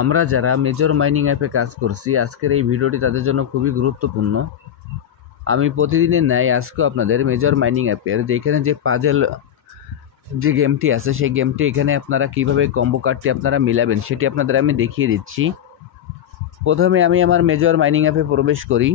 আমরা যারা major mining অ্যাপে কাজ করছি, আজকের এই ভিডিওটি তাদের জন্য খুবই গুরুত্বপূর্ণ। আমি প্রতিদিনের ন্যায় আজকেও আপনাদের মেজর মাইনিং অ্যাপের যেখানে যে পাজেল যে গেমটি আছে সেই গেমটি এখানে আপনারা কিভাবে কম্বো কার্ডটি আপনারা মিলাবেন সেটি আপনাদের আমি দেখিয়ে দিচ্ছি। প্রথমে আমি আমার মেজর মাইনিং অ্যাপে প্রবেশ করি।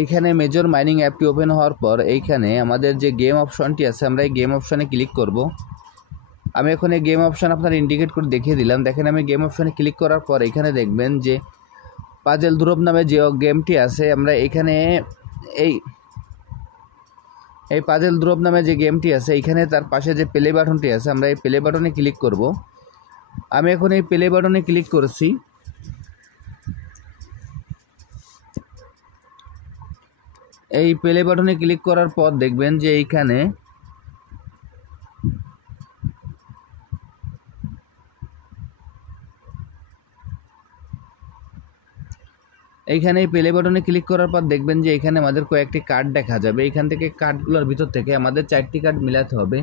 এইখানে মেজর মাইনিং অ্যাপটি ওপেন হওয়ার পর এইখানে আমাদের যে গেম অপশনটি আছে, আমরা এই গেম অপশনে ক্লিক করব। আমি এখন এই গেম অপশন আপনার ইন্ডিকেট করে দেখিয়ে দিলাম। দেখেন আমি গেম অপশনে ক্লিক করার পর এখানে দেখবেন যে পাজেল ধ্রুব নামে যে গেমটি আছে, আমরা এখানে এই পাজেল ধ্রুব নামে যে গেমটি আছে এইখানে তার পাশে যে প্লে বাটনটি আছে, আমরা এই প্লে বাটনে ক্লিক করব। আমি এখন এই প্লে বাটনে ক্লিক করছি। এই প্লে বাটনে ক্লিক করার পর দেখবেন যে এইখানে এই প্লে বাটনে ক্লিক করার পর দেখবেন যে এখানে আমাদের কয়েকটি কার্ড দেখা যাবে। এইখান থেকে কার্ডগুলোর ভিতর থেকে আমাদের 4টি কার্ড মিলাতে হবে।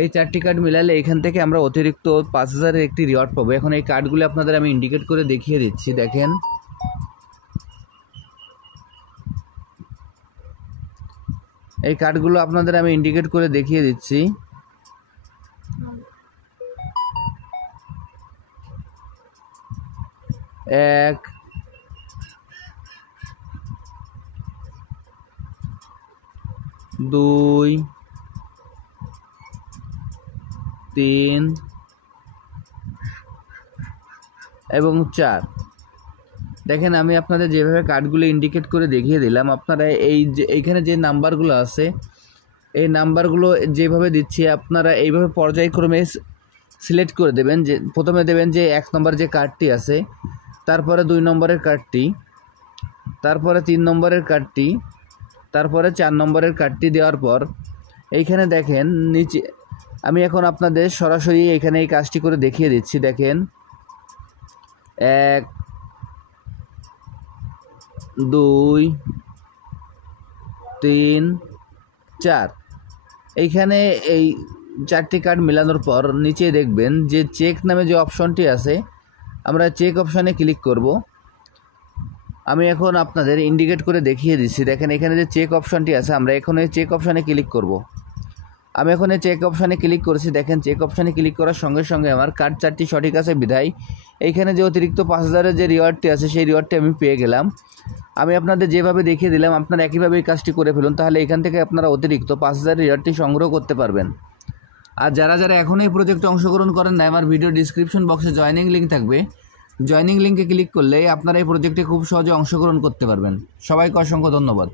এই 4টি কার্ড মিলালে এখান থেকে আমরা অতিরিক্ত 5000-এর একটি রিওয়ার্ড পাবো। এখন এই কার্ডগুলো আপনাদের আমি ইন্ডিকেট করে দেখিয়ে দিচ্ছি। দেখেন এই কার্ডগুলো আপনাদের আমি ইন্ডিকেট করে দেখিয়ে দিচ্ছি। এক, দুই, 3 এবং 4। দেখেন আমি আপনাদের যেভাবে কার্ডগুলো ইন্ডিকেট করে দেখিয়ে দিলাম, আপনারা এইখানে যে নাম্বারগুলো আছে এই নাম্বারগুলো যেভাবে দিচ্ছি আপনারা এইভাবে পর্যায়ক্রমে সিলেক্ট করে দেবেন। যে প্রথমে দেবেন যে 1 নম্বর যে কার্ডটি আছে, তারপরে 2 নম্বরের কার্ডটি, তারপরে 3 নম্বরের কার্ডটি, তারপরে 4 নম্বরের কার্ডটি দেওয়ার পর এইখানে দেখেন নিচে আমি এখন আপনাদের সরাসরি এখানে এই কাজটি করে দেখিয়ে দিচ্ছি। দেখেন 1, 2, 3, 4। এইখানে এই 4টি কার্ড মেলানোর পর নিচে দেখবেন যে চেক নামে যে অপশনটি আছে, আমরা চেক অপশনে ক্লিক করব। আমি এখন আপনাদের ইন্ডিকেট করে দেখিয়ে দিচ্ছি। দেখেন এখানে যে চেক অপশনটি আছে, আমরা এখন এই চেক অপশনে ক্লিক করব। আমি এখন এই চেক অপশানে ক্লিক করেছি। দেখেন চেক অপশানে ক্লিক করার সঙ্গে সঙ্গে আমার কার্ড 4টি সঠিক আছে বিধায় এইখানে যে অতিরিক্ত 5000-এর যে রিওয়ার্ডটি আছে সেই রিওয়ার্ডটি আমি পেয়ে গেলাম। আমি আপনাদের যেভাবে দেখিয়ে দিলাম আপনারা একইভাবে এই কাজটি করে ফেলুন, তাহলে এখান থেকে আপনারা অতিরিক্ত 5000-এর রিওয়ার্ডটি সংগ্রহ করতে পারবেন। আর যারা যারা এখনও এই প্রজেক্টে অংশগ্রহণ করেন না, আমার ভিডিও ডিসক্রিপশন বক্সে জয়েনিং লিঙ্ক থাকবে, জয়েনিং লিঙ্কে ক্লিক করলে আপনারা এই প্রজেক্টে খুব সহজে অংশগ্রহণ করতে পারবেন। সবাইকে অসংখ্য ধন্যবাদ।